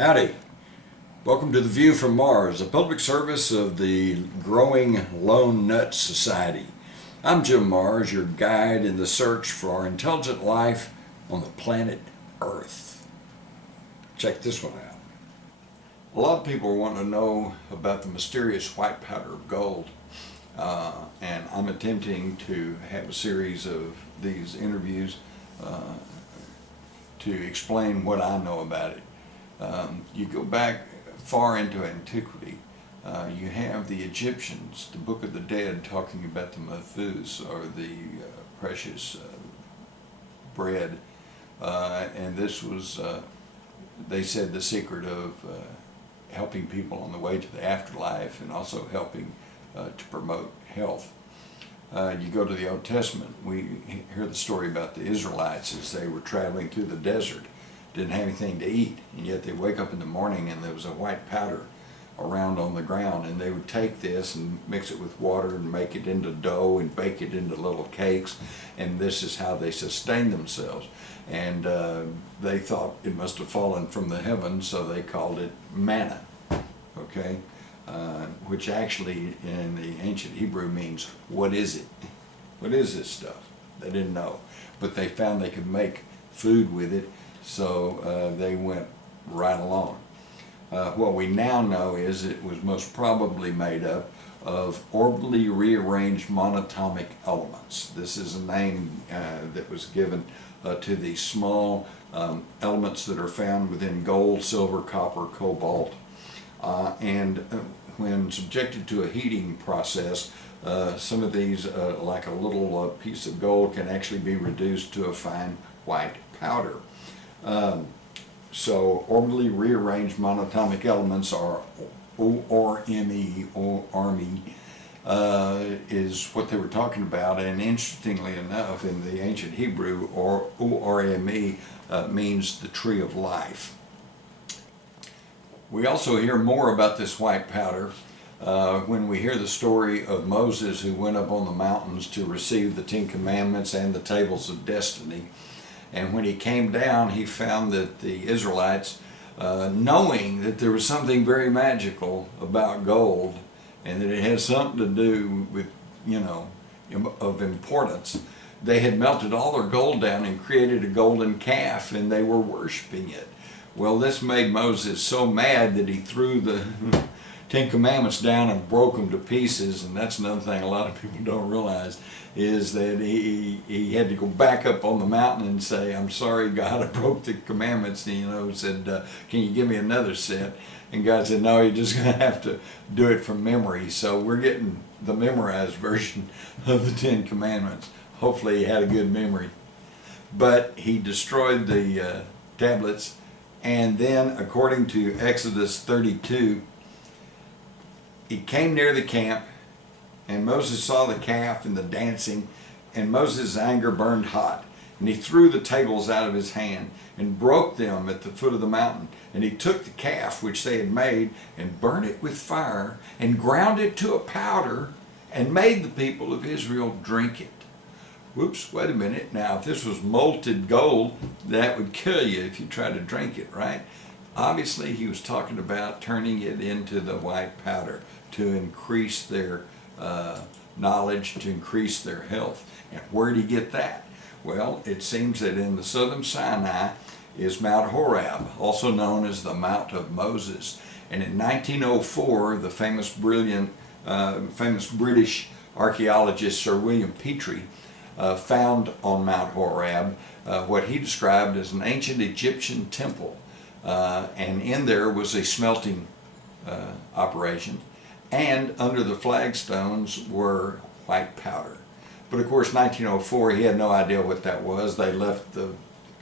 Howdy. Welcome to The View from Mars, a public service of the growing Lone Nut Society. I'm Jim Mars, your guide in the search for intelligent life on the planet Earth. Check this one out. A lot of people want to know about the mysterious white powder of gold, and I'm attempting to have a series of these interviews to explain what I know about it. You go back far into antiquity, you have the Egyptians, the Book of the Dead, talking about the mafuz, or the precious bread, and this was, they said, the secret of helping people on the way to the afterlife, and also helping to promote health. You go to the Old Testament, we hear the story about the Israelites as they were traveling through the desert. Didn't have anything to eat, and yet they wake up in the morning and there was a white powder around on the ground, and they would take this and mix it with water and make it into dough and bake it into little cakes, and this is how they sustained themselves. And they thought it must have fallen from the heavens, so they called it manna, okay? Which actually in the ancient Hebrew means, what is it? What is this stuff? They didn't know, but they found they could make food with it, so they went right along. What we now know is it was most probably made up of orbitally rearranged monatomic elements. This is a name that was given to these small elements that are found within gold, silver, copper, cobalt, and when subjected to a heating process, some of these, like a little piece of gold, can actually be reduced to a fine white powder. So orbitally rearranged monatomic elements, are ORME, is what they were talking about, and interestingly enough, in the ancient Hebrew, ORME means the tree of life. We also hear more about this white powder when we hear the story of Moses, who went up on the mountains to receive the Ten Commandments and the tables of destiny. And when he came down, he found that the Israelites, knowing that there was something very magical about gold, and that it had something to do with, of importance, they had melted all their gold down and created a golden calf, and they were worshiping it. Well, this made Moses so mad that he threw the Ten Commandments down and broke them to pieces. And that's another thing a lot of people don't realize, is that he had to go back up on the mountain and say, "I'm sorry, God, I broke the commandments." And, said, "Can you give me another set?" And God said, "No, you're just going to have to do it from memory." So we're getting the memorized version of the Ten Commandments. Hopefully he had a good memory. But he destroyed the tablets. And then, according to Exodus 32, he came near the camp, and Moses saw the calf and the dancing, and Moses' anger burned hot. And he threw the tables out of his hand and broke them at the foot of the mountain. And he took the calf which they had made and burned it with fire and ground it to a powder and made the people of Israel drink it. Whoops, wait a minute. Now, if this was molten gold, that would kill you if you tried to drink it, right? Obviously, he was talking about turning it into the white powder to increase their knowledge, to increase their health. And where did he get that? Well, it seems that in the southern Sinai is Mount Horeb, also known as the Mount of Moses. And in 1904, the famous British archaeologist Sir William Petrie found on Mount Horeb what he described as an ancient Egyptian temple, and in there was a smelting operation, and under the flagstones were white powder. But of course, 1904, he had no idea what that was. They left the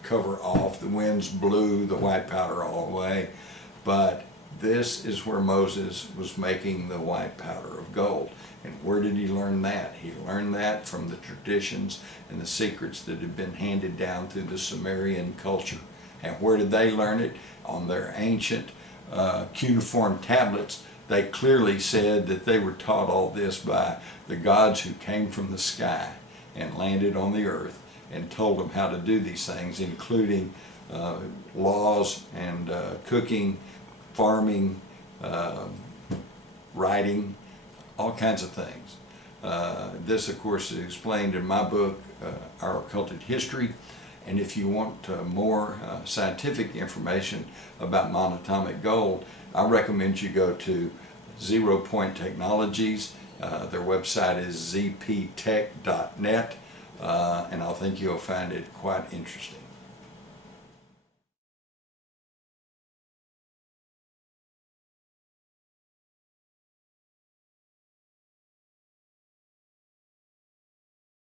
cover off, the winds blew the white powder all away. But this is where Moses was making the white powder of gold. And where did he learn that? He learned that from the traditions and the secrets that had been handed down through the Sumerian culture. And where did they learn it? On their ancient cuneiform tablets. They clearly said that they were taught all this by the gods who came from the sky and landed on the earth and told them how to do these things, including laws and cooking, farming, writing, all kinds of things. This, of course, is explained in my book, Our Occulted History. And if you want more scientific information about monatomic gold, I recommend you go to 0 Point Technologies. Their website is zptech.net, and I think you'll find it quite interesting.